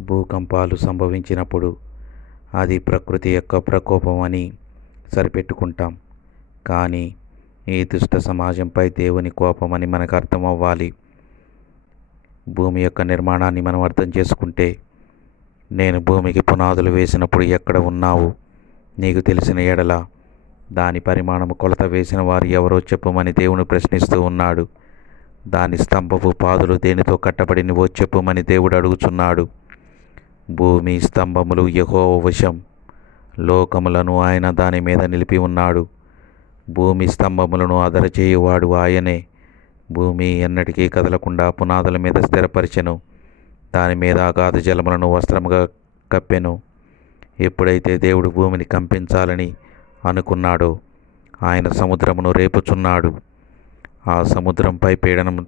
భూకంపాలు సంభవించినప్పుడు అది ప్రకృతి యొక్క ప్రకోపం అని సరిపెట్టుకుంటాం. కానీ ఈ దుష్ట సమాజంపై దేవుని కోపం అని మనకు అర్థం అవ్వాలి. భూమి యొక్క నిర్మాణాన్ని మనం అర్థం చేసుకుంటే, నేను భూమికి పునాదులు వేసినప్పుడు ఎక్కడ ఉన్నావు నీకు తెలిసిన ఎడల దాని పరిమాణము కొలత వేసిన వారు ఎవరో చెప్పుమని దేవుని ప్రశ్నిస్తూ ఉన్నాడు. దాని స్తంభపు పాదులు దేనితో కట్టబడినవో చెప్పుమని దేవుడు అడుగుచున్నాడు. భూమి స్తంభములు యెహోవా వశం, లోకములను ఆయన దాని మీద నిలిపి ఉన్నాడు. భూమి స్తంభములను అదరచేయువాడు ఆయనే. భూమి ఎన్నటికీ కదలకుండా పునాదుల మీద స్థిరపరిచెను, దాని మీద అగాధ జలములను వస్త్రముగా కప్పెను. ఎప్పుడైతే దేవుడు భూమిని కంపించాలని అనుకున్నాడో ఆయన సముద్రమును రేపుచున్నాడు. ఆ సముద్రంపై పీడనం